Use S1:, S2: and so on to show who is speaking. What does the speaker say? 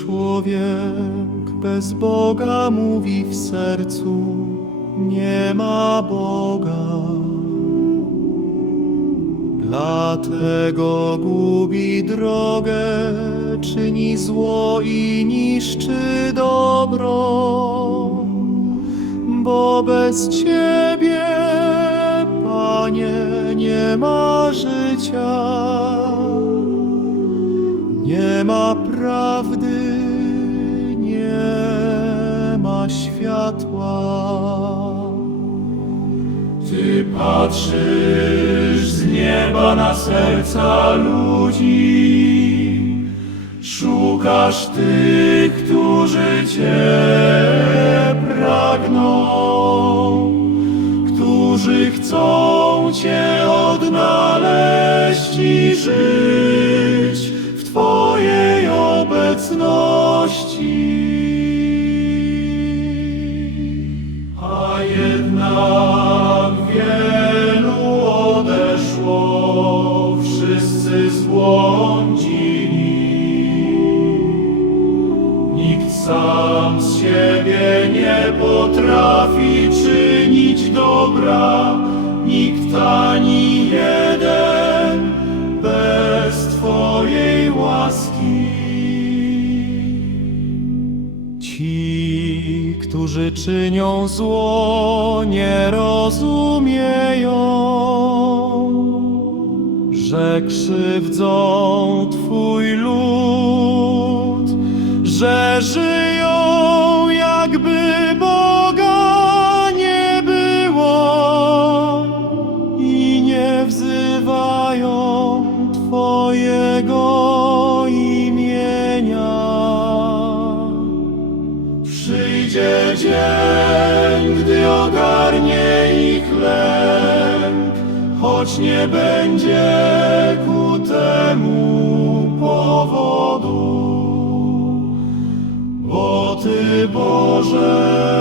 S1: człowiek bez Boga mówi w sercu, nie ma Boga. Dlatego gubi drogę, czyni zło i niszczy dobro, bo bez Ciebie, Panie, nie ma życia. Nie ma prawdy, światła.
S2: Ty patrzysz z nieba na serca ludzi, szukasz tych, którzy Cię pragną, którzy chcą Cię odnaleźć i żyć w Twojej obecności. Nie potrafi czynić dobra, nikt ani jeden bez Twojej łaski.
S1: Ci, którzy czynią zło, nie rozumieją, że krzywdzą Twój lud, że żyją wzywają Twojego imienia.
S2: Przyjdzie dzień, gdy ogarnie ich lęk, choć nie będzie ku temu powodu. Bo Ty, Boże,